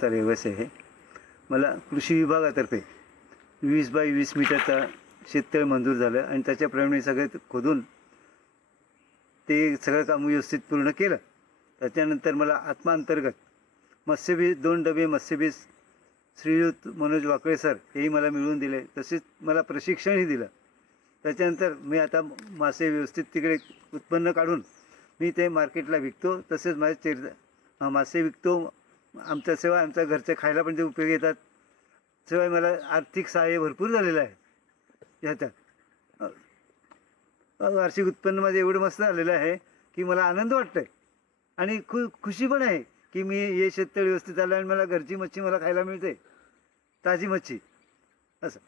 गावचा रहिवासी आहे. मला कृषी विभागातर्फे 20 बाय 20 मीटरचा शेततळ मंजूर झालं आणि त्याच्याप्रमाणे सगळे खोदून ते सगळं काम व्यवस्थित पूर्ण केलं. त्याच्यानंतर मला आत्माअंतर्गत मत्स्यबीज 2 डबे मत्स्यबीज श्रीयुत मनोज वाकळे सर हेही मला मिळवून दिले. तसेच मला प्रशिक्षणही दिलं. त्याच्यानंतर मी आता मासे व्यवस्थित तिकडे उत्पन्न काढून मी ते मार्केटला विकतो. तसेच माझे मासे विकतो. शिवाय आमच्या घरचे खायला पण ते उपयोगी येतात. शिवाय मला आर्थिक सहाय्य भरपूर झालेलं आहे. ह्याच्यात वार्षिक उत्पन्न माझं एवढं मस्त झालेलं आहे की मला आनंद वाटतो आहे आणि खुशी पण आहे की मी हे शेततळ व्यवस्थित आलं आणि मला घरची मच्छी मला खायला मिळते, ताजी मच्छी असं.